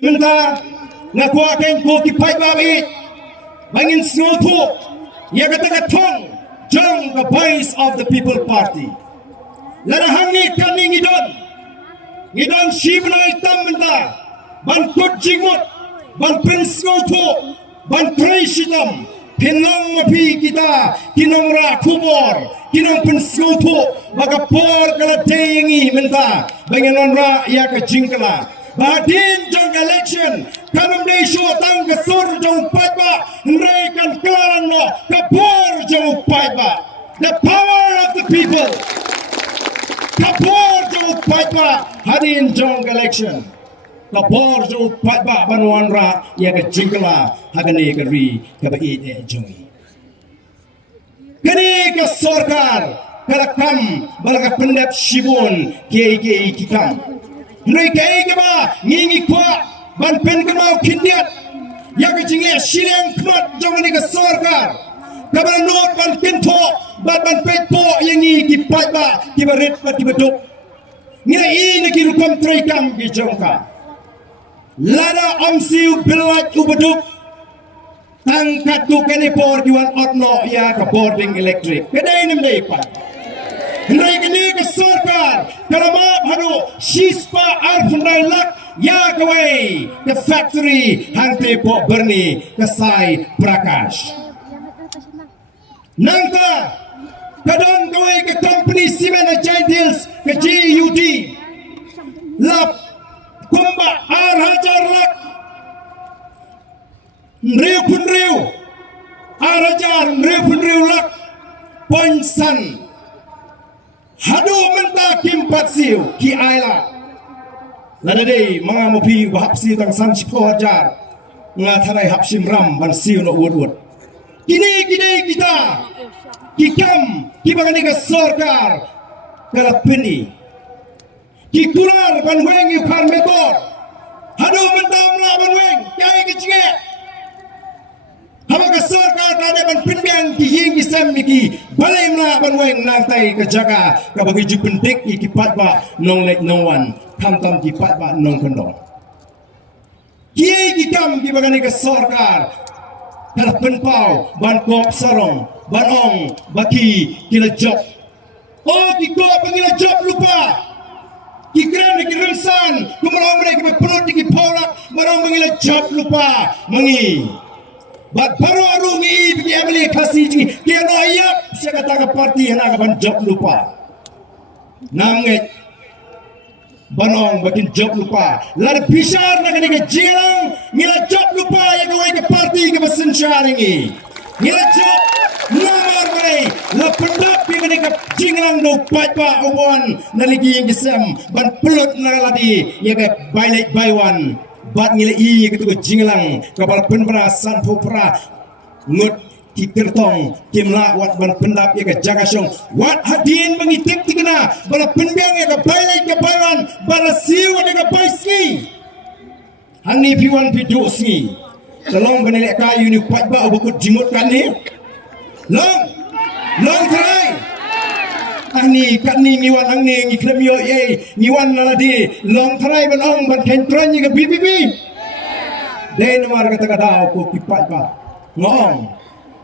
Menta ngakuakan ko kipai babi bangin sngotu ia kata thong jong the voice of the people party larahangi kami ngidon shibna itam menta ban kut jingmut ban prinsnotu ban preshitam pinong mapi kita kinongra kubor kinong prinsnotu baga por kala teyengi menta bangin onra ia ka jingkala Badin jong election kanam dei shu tang ke sur jong paiba nrei kan klaran no kapor jong paiba the power of the people kapor jong paiba hadin jong election kapor jong paiba banwan ra ya ke jingla hagane ke ri ke bai de jongi kini ke sarkar kalakam balaga pendap shibun ke kikam Nui kai kema ngingi kwa ban pen kemau kindiat yang kecingnya sileng kemat jong ni ke sarkar kabar not ban pinto ban pepo yang ni kipat ba kibaret ba kibaduk ngira ini ki rukam traikam ki jongka lada amsiu belat ubaduk tangkat tu kanipor diwan otno ya ke boarding electric kedai nem dei pa Nrai kini ke sarkar kalamap haduh shispa arfundai lak ya kawai ke factory hangte po berni ke sai prakash nangta kadon kawai ke company cement giant hills ke GUD lap kumba hajar lak nriu hajar lak ponsan haduh menta kimpat siu ki ialade lada dei mga mopi bahap siu tang sang 10 hajar ngatharai hapsim ram ban siu no wud kini kita kikam kibagani ka sarkar kala pini kikular ban weng yu parmetor haduh menta mla ban weng kai kicige Hama sarkar kada ban pinbiang ki ying isam ki balai mla ban weng nang tai ka jaga ka bagi ju pentik ki pat ba nong lek no one tham tam ki pat ba nong kondong ki kam ki bagani ka sarkar kala penpau ban kop sarong ban ong baki kila job ki kop pangila job lupa ki kren ki rimsan kumarong mereka perut ki porak marong pangila job lupa mangi Bat baru arungi bagi amli kasih jingi kia no ayap saya kata parti hana ban job lupa namnget banong bakin job lupa lar bisar na kini ke jing ngila job lupa ya kawai ke parti ke besen syaringi ngila job nomor mai la pendap pi kini ke jinglang do patpa uwan naligi yang gesem ban pelut na ladi ya ke bailek baiwan bat ngila i ketu jinglang kapal penpra san popra ngut kikertong kimla wat ban pendap ya ke jagasong wat hadin mengitip tikena bala penbiang ya ke bailai ke baiwan bala siu ya ke baisi hani piwan pidu singi tolong benelek kayu ni pat ba ubukut jimut kan ni long try Ani kani ngiwan angni ngikremyo ye ngiwan naladi long try banong ban kentran ni ke BBB den mar kata kadau ko kipat ba ngong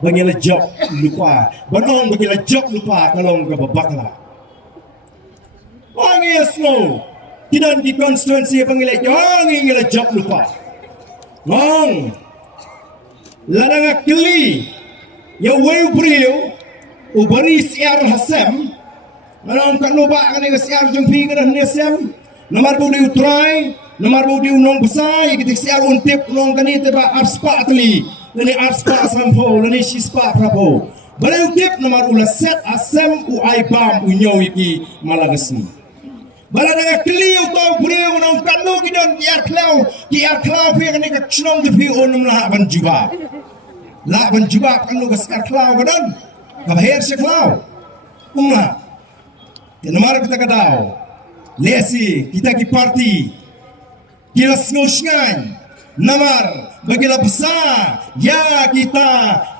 bangila job lupa banong bangila job lupa kalong ke babakla wangi asno kidan di constituency bangila ngila job lupa ngong ladang khlieh ya Jaitbynriew ubari siar hasem Manong kat lubak kani ke siar jengpi ke dah nesem nomor bu diu try nomor bu diu nong besai kita siar untip nong kani teba arspa atli lani arspa sampo lani shispa prapo balai untip nomor ula set asem u aibam u nyaw iki malagasni bala dengan khlieh utau buriu nong kat lu kidon kiar klau pi kani ke chnong tepi onum lah ban juba kan lu ke sekar klau kadon kabahir se klau umma nomor kita kadau lesi kita ki parti kila sngaid nomor bagila besar ya kita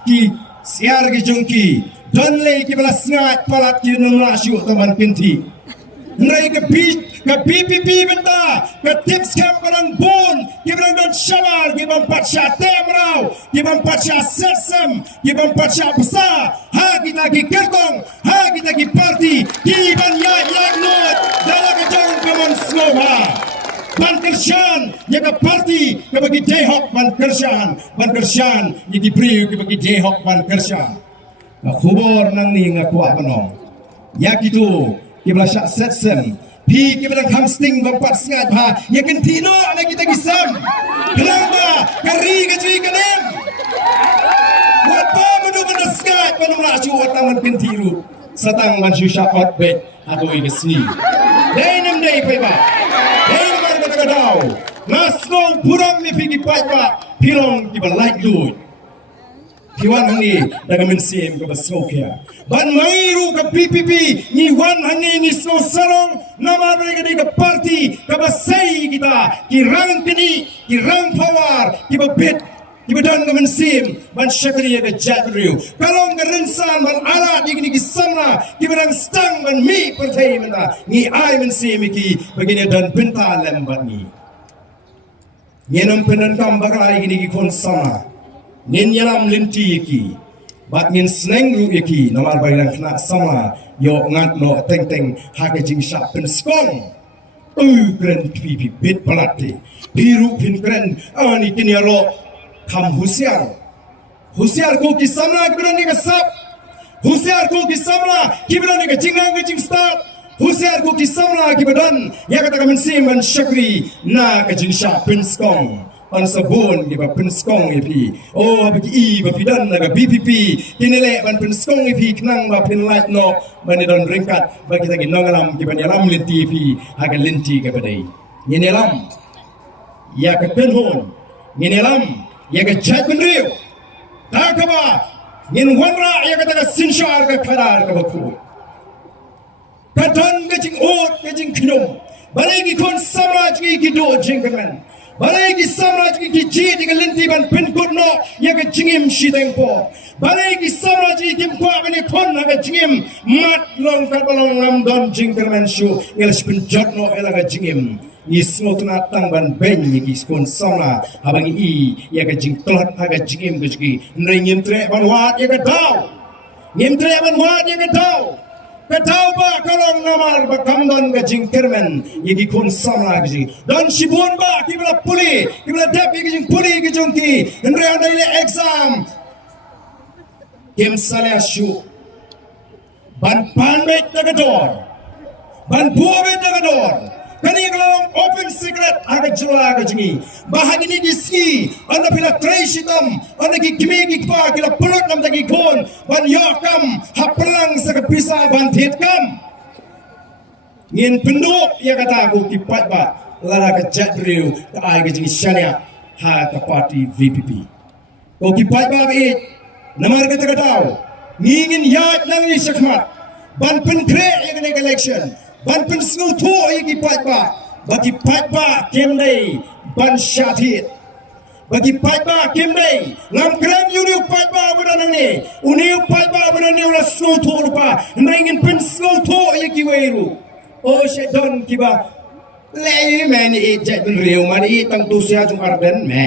ki siar ki jongki don le ki bala sngaid palat ki nunla syu taman kynthih nrai ke BPP benda ke tips kam barang bon ki barang syawal kita baca temrau kita baca sesam kita baca besar ha kita ki kertong ha kita ki parti kita ya not dalam kejang kaman semua ban kerjaan ya ke parti ke bagi dehok ban kerjaan ya ki priu ke bagi dehok ban kerjaan khubor nang ni ngakuak panong ya gitu kita baca sesam Pi kita nak hamsting bampat sngaid ha ya kynthih no na kita gisam Rangbah kari kecil kanem buat apa menu benda sngaid menu laju otaman kynthih satang man susah out bet aduh ini sini dai nam dai pai ba dai mar kata kadau nasno puram ni pigi pai ba pilong ki balai lu Kiwan hangi daga mensim ke basokia. Ban mairu ke PPP ni wan hangi ni so sarong nama mereka di ke parti ke basai kita kirang kini kirang power kita bet kita dan ke mensim ban syakri ke Jaitbynriew. Kalau ngerensan ban alat di kini kisamna kita dan stang ban mi partai menda ni ai mensim iki begini dan benta lembat ni. Nyenom penan kam bakal ini ki kon sama. Nongialam linti iki bat ngin sngaid iki nomar bayang kena sama yo ngat no teng hake jing shah pen skong kren pipi bit palati biru pin kren ani kiniaro kam husiar ko kisamla kibrani ka sap husiar ko kisamla kibrani ka jingang ka jing start husiar ko kisamla kibran ya kata kami siman syakri na ka jing shah pen skong an sabun di ba penskong ipi oh bagi i ba pidan naga BPP kinele ban penskong ipi knang ba pin light no ban don ringkat bagi tagi nongialam ki ban yalam linti ipi aga linti ka badai nyelam ya ka penhon nyelam ya ka Jaitbynriew ta ka ba nyen wanra ya ka ta sinshar ka khadar ka baku katan ka jing ot ka jing khnum balai ki kon samraj ki do jing kren balai ki samraj ki ji dengan linti ban pinkut no ya ke jingim shiteng po balai ki samraj ki kim kwa bani kon na ke jingim mat long kat balong lam don jing kermen shu ngel spin jot no ela ke jingim ni smot na tang ban ben ni ki skon samra habang i ya ke jing tlat ha ke jingim ke ji nrai ngim tre ban wat ya ke dau ngim tre ban wat ya ke dau Ketau ba kalong namar ba kamdon ka jing kermen yegi kon samla ki dan sibon ba kibla puli kibla dep ki jing puli ki jongki andre anda ile exam kem sale ashu ban bet daga dor ban bet daga dor kani kalong open secret aga jula ka jingi bahagi ni diski anda pila traishitam anda ki kimi ki pa kila pulot nam dagi kon ban yakam hapelang sa kapisa ban thitkam ngin penduk ya kata aku ki pat ba lara ka Jaitbynriew ka ai ka jingi shania ha ka parti VPP ko ki pat ba it namar ka tagatao ngin yat nang ni sakmat ban penkre ya ka election ban pen snow to iki patba bagi patba kemdei ban syatit bagi patba kemdei ngam kren uniu patba beranang ni uniu patba beranang ula snow to lupa ngin pen snow to iki weiru oh shedon kiba lei meni Jaitbynriew mani tang tu sia jung arben me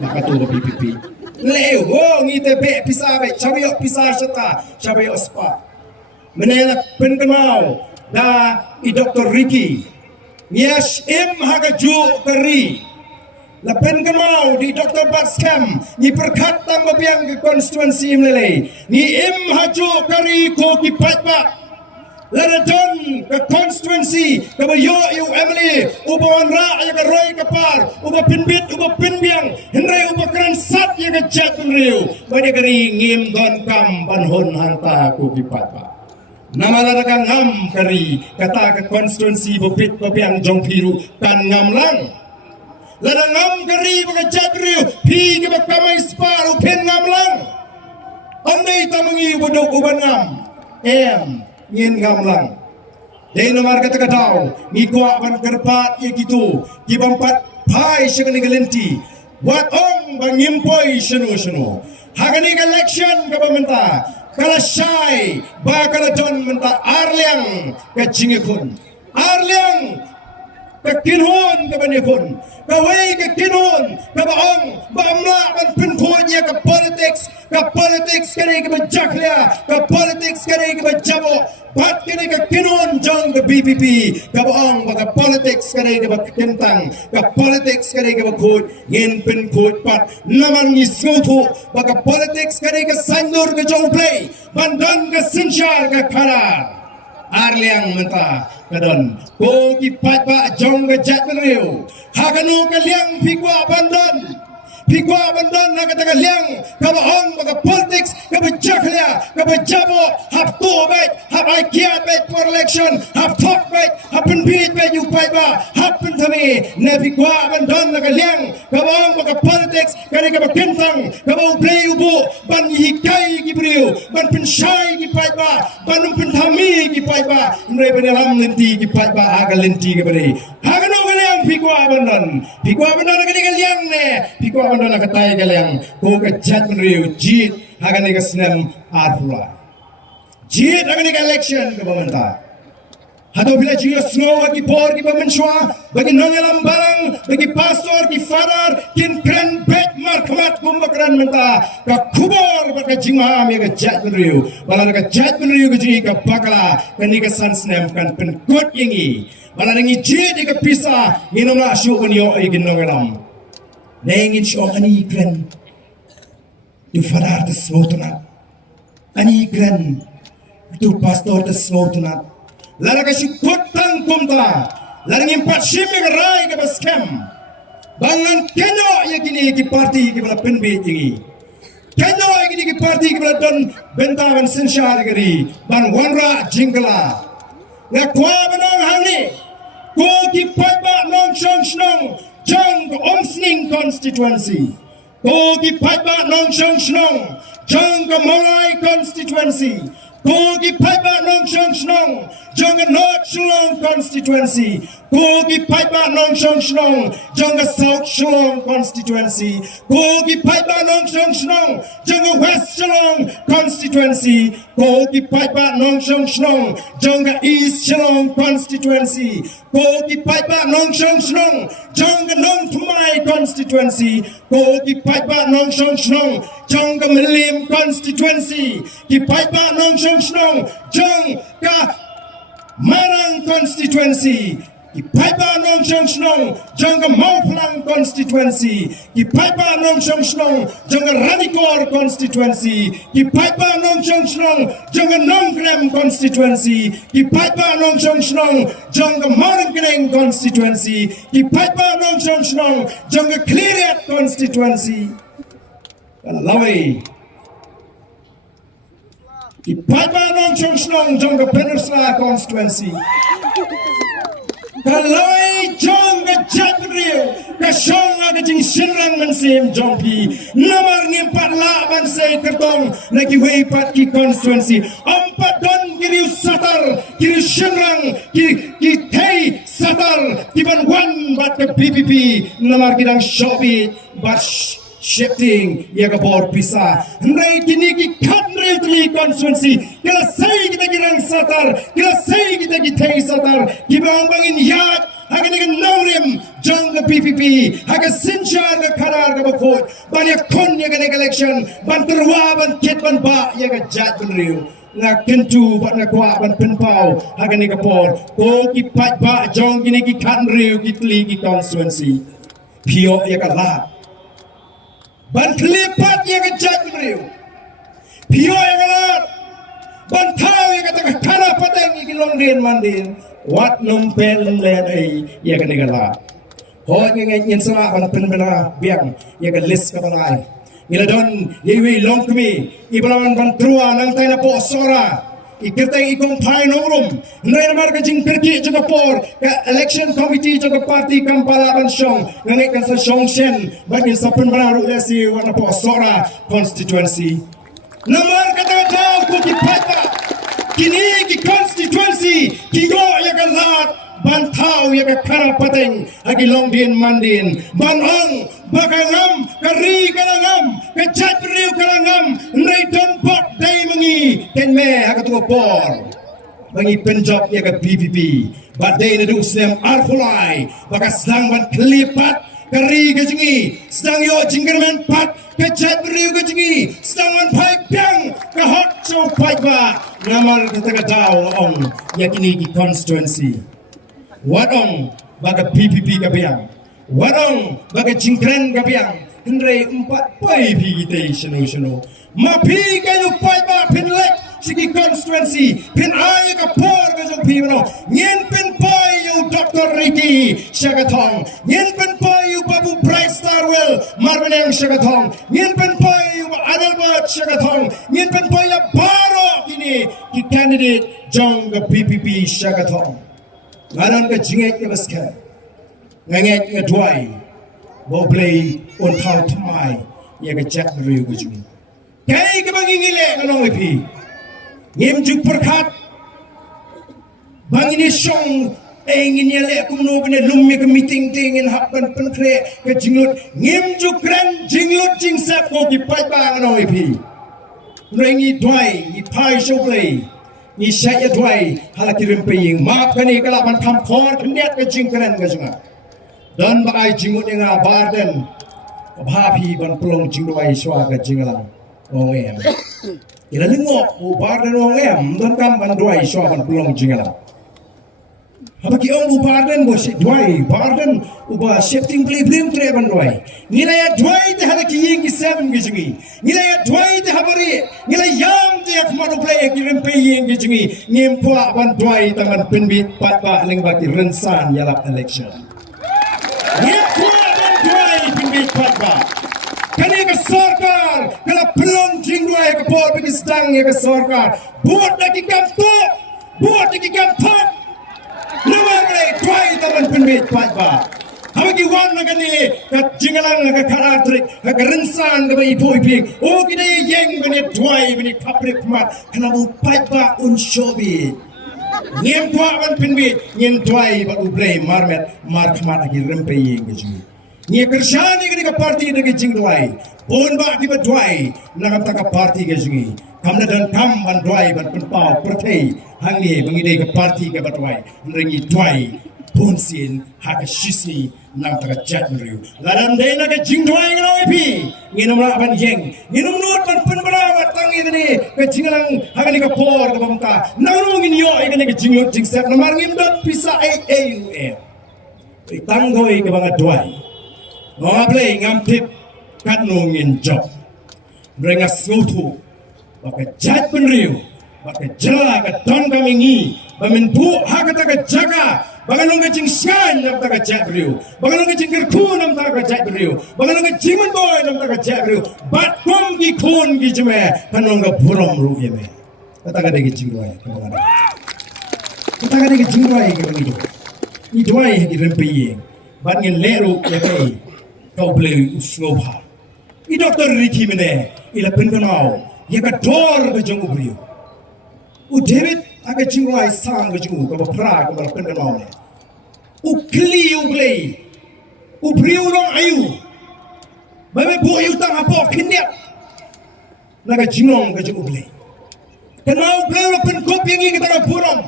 nakatu BPP lei ho ngite be pisa be chabiyo pisa seta chabiyo spa menela pen kenau da i Dr. Ricky yes haga ju kari la pen kamau di Dr. Batskam ni perkat tang babiang ke konstituensi mlele ni haju kari ko ki patba la don ke konstituensi ke yo Emily ubawan ra ya ke roy kapar uba pinbit uba pinbiang hendrai uba keren sat ya ke Jaitbynriew bade kari ngim don kam banhon hanta ko ki patba nama laragang ngam kari kata ke konstituensi bopit babiang jong piru kan ngam lang larang ngam kari baka Jaitbynriew pi ke bakamay sparu pen ngam lang andai tamangi bodok uban ngam ngin ngam lang dai nomar kata katao ni kwa ban kerpat ye gitu ki bampat pai shagani galenti wat ong bangimpoi shenu hagani election government kala syai ba kala don menta arliang ke jingikun arliang ke kinhon ke banipun kawai ke kinhon ke baong bamla ban penkonya ke politics kene ke bajaklia ke politics kene ke bajabo bat kene ke kinhon jong ke BPP ke baong ke politics kene ke bakentang ke politics kene ke bakut ngin penkut pat naman ngisutu ke politics kene ke sandur ke jong play bandan ke sinchar ke kara Arliang mentah kadon ko ki patba jong ke Jaitbynriew haganu ke liang Pigwa bandon na kataga liang kabaong mga politics kabajaklia kabajabo hap to bet hap ikia bet for election hap talk bet hap beat bet you fight ba hap thami na pigwa bandon na liang kabaong mga politics kani kabakentang kabau play ubo ban hikai gibriu ban penshai gi fight ba ban penthami gi fight ba mre penelam lenti gi fight ba aga lenti gi bari hagano liang pigwa bandon na kani liang ne pigwa bandon na katay galang ko ka Jaitbynriew jit hagan ni kasnem adula jit hagan ni election ka bamanta haduh bila jiyo snow bagi por ki bamenswa bagi nongialam barang bagi pastor ki father kin kren bet markmat kumbakran menta ka kubor bagi jing me ka Jaitbynriew bala ka Jaitbynriew ka jing ka bakala kani ka sansnem kan penkut ingi bala ngi jit ka pisa nginoma syu unyo igin nongialam Nengin siya ani kren yung father ta smotunat ani kren yung pastor ta smotunat lara ka siya kutang kumta lara ngin patshimi ka rai ka baskem bangan kenyo ya gini ki party ki bala penbit yungi kenyo ya gini ki party ki bala don bentawan sensyar gari ban wanra jingala nga kwa banong hangni ko ki paiba nong shong shnong Jong Omsning constituency, Kogi Piper Nong Shong Shnong, Jong Molai constituency, Kogi Piper Nong Shong Shnong, Jong North Shlong constituency, Kogi Piper Nong Shong Shnong, Jong South Shlong constituency, Kogi Piper Nong Shong Shnong, Jong West Shlong constituency, Kogi Piper Nong Shong Shnong, Jong East Shlong constituency, Kogi Piper Nong Shong Shnong, Jong Nong Tumai constituency, Kogi Piper Nong Shong Shnong, Jong Milim constituency, Ki Piper Nong Shong Shnong, Jong Ka Marang constituency, Ki Piper Nong Shong Shnong, Jong Mauplang constituency, Ki Piper Nong Shong Shnong, Jong Ranikor constituency, Ki Piper Nong Shong Shnong, Jong Nongkrem constituency, Ki Piper Nong Shong Shnong, Jong Marangkreng constituency, Ki Piper Nong Shong Shnong, Jong khlieh constituency. Lawi Ki Piper Nong Shong Shnong, Jong Peninsula constituency. Kaloi jong ke Jaitbynriew ke shong ada jing shinrang mensim jong pi nomor ngimpat la ban sei kertong lagi wei pat ki constituency empat don kiri satar kiri shinrang ki tei satar ki ban wan bat ke PPP nomor kidang shobi bat shifting ya ke bor pisa ndai kini ki khanre tli constituency kala sei kita kirang satar kala sei kita ki tei satar ki bang bangin yat hagan ikan naurim jong ke PPP hagan sinchar ke karar ke bakut banyak kon ya ke election ban terwa ban kit ban ba ya ke Jaitbynriew na kentu ban na kwa ban penpau hagan ikan por ko ki pat ba jong kini ki khanre ki tli ki constituency pio ya ke lat ban khlieh pat ya ke Jaitbynriew pio ya ke lat ban thau ya ke kana pateng ki long ren mandin wat num pen len ai ya ke negala ho nge nyen sala ban pen bena biang ya ke list ka bangai ila don yewi long kmi ibran ban trua nang tai na po sora ikirtai ikong phai nongrum nai mar ka jing perki jaga por ka election committee jaga party kampala ban shong ngai kan sa shong shen ban in sapen baru lesi wana po sora constituency namar kata tau ku ki phata kini ki constituency ki go ya ka lat ban thau ya ka khara pateng agi long din mandin ban ong bakangam kari kalangam ka Jaitbynriew kalangam nai don pot dai mangi ken me ha ka tu por bagi penjob ya ke PPP badai na du sem arfulai bakas sedang ban kelipat kari ke jengi sedang yo jinggerman pat ke Jaitbynriew ke jengi sedang ban pai piang ke hot show pai ba ngamal kita ke dau ong yakini ki constituency wadong baga PPP ke biang wadong baga jingkren ke biang Henry 4 pai pi kita shino mapi kayu pai ba pinlek sigi constituency pin ay ka por ka jong pi no nyen pin pai yu Dr. Ricky Shagatong nyen pin pai yu Babu Bryce Starwell Marvenang Shagatong nyen pin pai yu Albert Shagatong nyen pin pai ya baro kini ki candidate jong ka PPP Shagatong ngaran ka jingek ka baska ngangek ka duai bo play on thau thmai ya ka Jaitbynriew ka jung kai ka bangingile kanong ipi ngim juk perkat bang ini song ingin yale kumno bene lummi ke meeting dingin hapan penkre ke jinglut ngim juk kren jinglut jingsap ko ki pai bang no ipi rengi dwai i pai shoplay ni saya dwai halakirim peying map kani kalapan tham khor khndiat ke jing kren ke junga dan bagai jingut nga barden bhapi ban plong jingdwai swa ke jingalang ngem ila lingok u barden ngem don kam ban dwai swa ban plong jingalang habaki ong u barden bo se dwai barden u ba shifting play blim tre ban dwai nila ya dwai te halaki ying isem gijingi nila ya dwai te habari nila yam te akmanu play kirim pe ying gijingi ngem pwa ban dwai tangan pinbit pat ba ling baki rensan yalap election ngem pwa ban dwai pinbit pat ba kani ke sarkar kala pelong jingdwai ke por pergi sedang ya ke sarkar buat lagi kamto buat lagi kamtok nawar le dwai taman pinbit pat ba habagi wan na kani ka jingalang ka karatrik ka rensan ka bai poi ping o kide yeng bani dwai bani kaprik mat kana bu pat ba un shobi ngem kwa ban pinbit ngem dwai ba u play marmet mar khmat agi rempe yeng ke jing ni kershani ke ka parti de ke jing dwai pon ba ki ba dwai na ka ka parti ke jing kamna dan kam ban dwai ban penpau perthei hangi bangi de ka parti ke ba dwai ringi dwai pon sin ha ka shisi nang ta Jaitbynriew ladam de na ka jing dwai ngalo ipi nginum la ban yeng nginum nut ban pen bra ba tangi de ka jingalang ha ka ni ka por ka bangka nang ngin yo e ka ni ka jinglot jing sep na mar ngim dot pisa tanggoi ka banga dwai ngoble ngam tip kat nongin job renga skutu baka Jaitbynriew baka jala ka don kamingi bamin bu hakata ka jaga baka nong jing shan nam ta ka Jaitbynriew baka nong jing kerku nam ta ka Jaitbynriew baka nong jiman boy nam ta ka Jaitbynriew bat kom gi khun gi jme kanong ga burom ru yeme kata ka de gi jing boy kata ka de gi jing boy ke bangi do ni doai gi rempe yeng bat ngin leru ya kai kau boleh usngobha i Dr. Ricky mene ila penkanau ya ka dor ke jong ubriu u David aga jingwai sang ke jong ka pra ka bal penkanau ne u khlieh u boleh u briu long ayu ba me bo yu tang apo khindiat na ka jingong ke jong ublei kenau boleh lo pen kopi ngi kita ka burom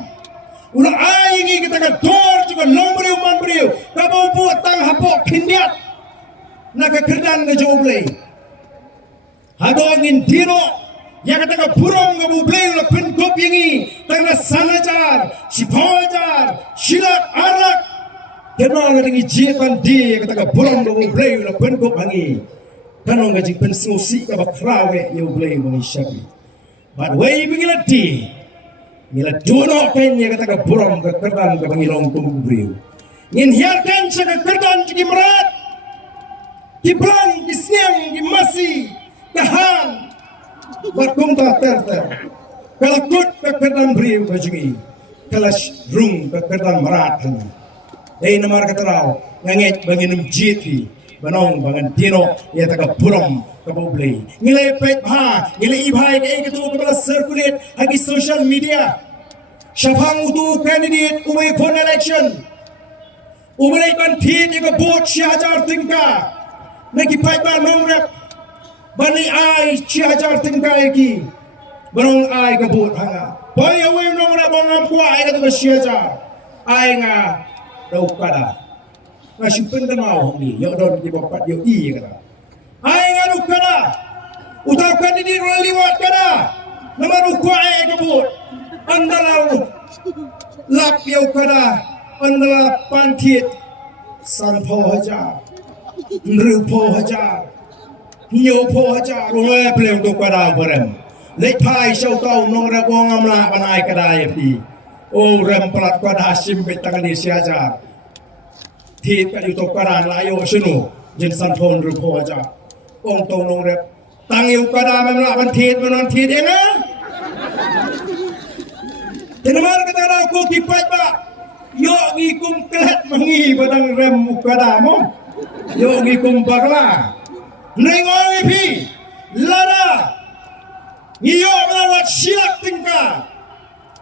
ulah ai ngi kita ka dor juga lombriu manbriu ka bo tang apo khindiat naga kerdan ke joblei haduh angin dino yang kata ke burung ke bublei ulah pin kop yangi karena sanajar sipajar silak arak kenal dengan jipan di kata ke burung ke bublei ulah pin kop hangi kanong ke jing pensusi ke bakrawe ya bublei bangi syabi but way bingila di ngila dono pen ya kata ke burung ke kerdan ke bangi longkung bublei ngin hiarkan sya kerdan jigi merat di pelang, di siang, di masi, tahan, berkum tak terter. Kalau kut kekerdan beriu bajungi, kalau rung kekerdan merat hangi. Nomor keterau, ngangit banginum jiti, banong bangan tino, ya tak purom kebublei. Nilai pet ha, nilai ibhai ke ketu kepala circulate hagi social media. Syafang utu candidate umai pon election. Umai ban pit ke bot syajar tingka. Nagi pai ba nongrap bani ai chiajar tingkai ki barong ai ka bot hanga Pai away nong na bangam ko ay ka to siya ay nga daw kada. Nga simpen ka mau ni yo don di bapat yo I kada. Ay nga daw kada. Utaw ka di liwat kada. Naman ko ay kabut. Andalaw lap yo kada. Andalaw pantit san po haja. Nriu po haja. Nhiều po haja rồi pleng to kada barem. Lek pai shau tau nong ra bong amla panai kadai pi. O rem plat kada sim betang ni siaja. Thi ka yu to kada la yo sunu jin san thon ru po haja. Ong tong nong rep tang yu kada memla ban thit manon thit eng a. Tenamar kata ra ko ki pai ba. Yo ngi kum klet mangi badang rem kada mo. Yo ngi kum bagla. Nengoi pi lada Iyo melawat silap tingkah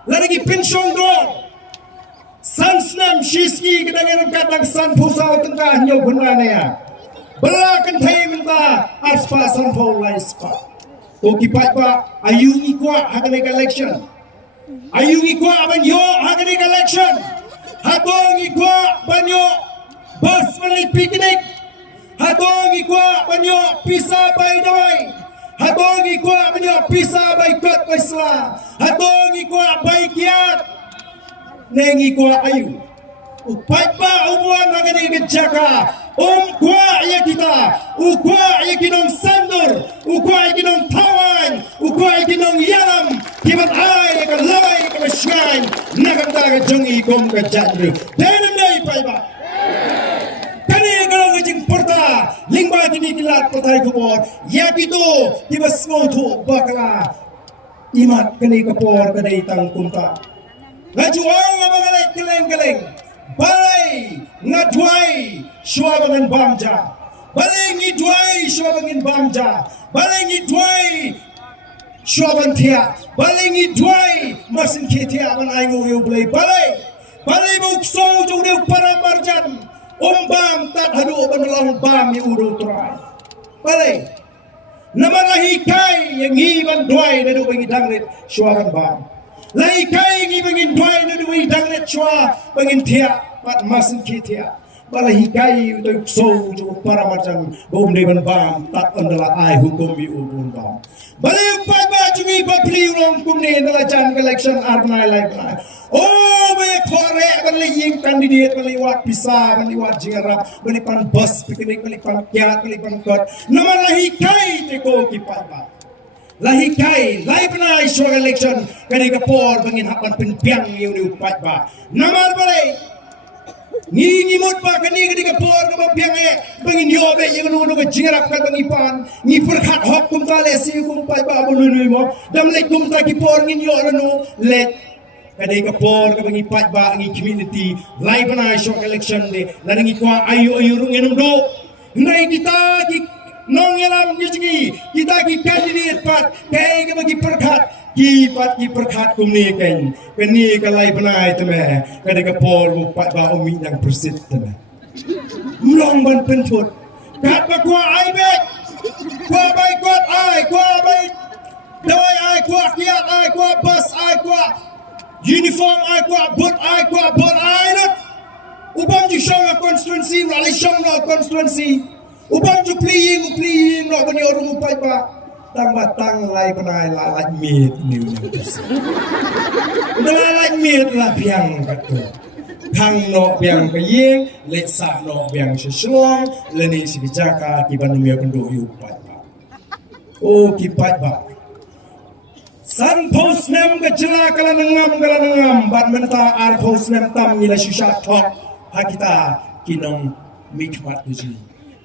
Lagi pensong do Sansnam shiski kedangan kadang san pusau tingkah nyo benanaya Belakan thay minta aspa san po laispa Oki pa ayungi kwa hakanik election Ayungi kwa banyo hakanik election Hatongi kwa banyo bus menik piknik Hatongi kwa banyo pisa bay dawai Hatongi kwa banyo pisa bay kot bay sla Hatongi kwa bay kiat Nengi kwa ayu Upat ba umuan magani kejaka kwa iya kita Ukwa iya kinong sandur Ukwa iya kinong tawan Ukwa iya kinong yalam Kibat ay ka laway ka masyay Nakanta ka jongi kom ka Jaitbynriew Denam na ipay ba Kalau ngejing porta lingba kini kilat pertai kubur ya Kito tiba semotu bakla imat kini kapor kadai tang kumta ngajuang abangalai keleng-keleng balai ngajuai syuabangan bamja balai ngidwai syuabangan bamja balai ngidwai syuaban tia balai ngidwai masin ketia ban aingu yu balai bukso judeu para marjan Umbam tak haduh penolong bam yang udah terai. Balai. Nama lahikai yang ngiban duai nadu bengi dangret syuaran bam. Lahikai yang ngiban duai nadu bengi dangret syua bengin tiak pat masin kitia. Balai hikai untuk so cukup para macam bom deban bam tak adalah ai hukum bi ubun bam. Balai upat baju ngi bapli ulong kumni adalah jan election arnai lai balai. Oh, me korek balai ying kandidat balai wat bisa balai wat jingarap balai pan bus piknik balai pan kiat balai pan kot. Nama lahikai teko kipat ba. Lahikai lai benai show election kani kapor bangin hapan penpiang yu upat ba. Nama balai Ni mut pa kani kapor ka piang bangin yobe yang nu ka jingarap ka bangipan ni perkhat hok kum ta le si kum pai ba bu nu mo dam le kum ta kipor ngin yo nu let kadai kapor ka bangi pat ba ngi community lai bana shock election de la ngi kwa ayu ngin do nai kita ki nongialam ni kita ki candidate pat kai ka bagi perkhat ki perkhat kum ni kan kani ka lai bana teme kadai kapor mu pat ba umi yang persit teme mlong ban penchut kat ba kwa ai bek kwa bai kot ai kwa bai doi ai kwa kiat ai kwa bus ai kwa uniform ai kwa but ai kwa but ai not ubang ju shong a constituency rally shong no constituency ubang ju playing no ban yo ru pai ba tang batang lai panai lai mit ni lai mit la piang katu Kang no biang kaying let sa no biang shishlong leni sikijaka kiban miyo kendo yu pai ba o ki pai ba San post nem kecela kalanengam bat menta ar post nem tam nila shisha thok hakita kinong mikmat uji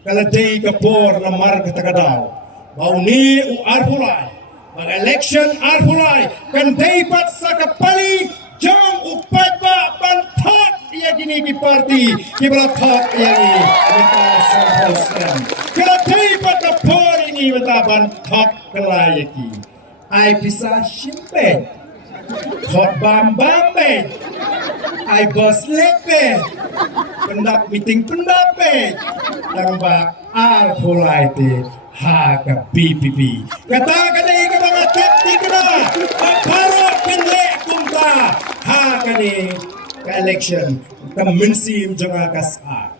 kala day kapor na mar katakadaw bau ni u arpulai bag election arpulai kan day pat sa kapali jong upat ba ban thok iya gini ki party ki bala thok iya ni menta san post nem kala day pat kapor ini menta ban thok kala yaki ai bisa simpen khot bam be ai bus lepe pendap meeting pendap be Rangbah al pulai te ha ka PPP kata kadai ka mga teknik na parot pinle hakane ka election ka mensim jonga kasa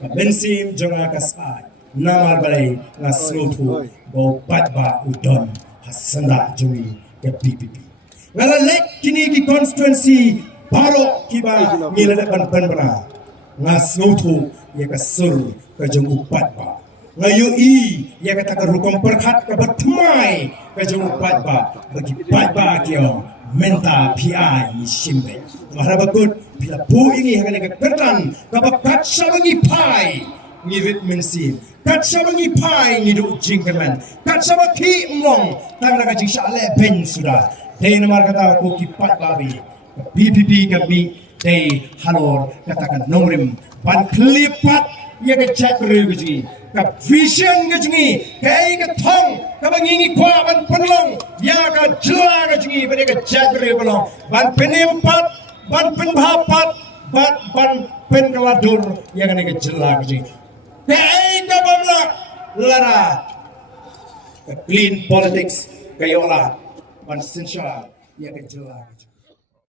ka mensim jonga kasa namar balai na snotu bo patba udon hasanda jumi ke PPP ngala lek kini ki constituency baro kiba ngila ban bra nga snotu ya ka sur ka jongu patba ngayu I ya kata ka rukom perkhat ka batmai ka jongu patba bagi patba kyo menta PI ni shimbe marabakut bila pu ini hangane ka kertan ka bakat sabangi pai ni rit mensin kat sabangi pai ni du jing keman kat sabaki mlong tang ka jing shale ben sudah dei namar kata ko ki patba bi PPP kami dei halor katakan nongrim ban klipat ya ke Jaitbynriew ji ka vision ke jingi kai ka thong ka bangi kwa ban panlong ya ka jla ke jingi ba ke Jaitbynriew belong ban penim pat ban pen bhapat ban pen kaladur ya ka ne ke jla ke jingi kai ka bamla lara ka clean politics kayola ban sinsha ya ke jla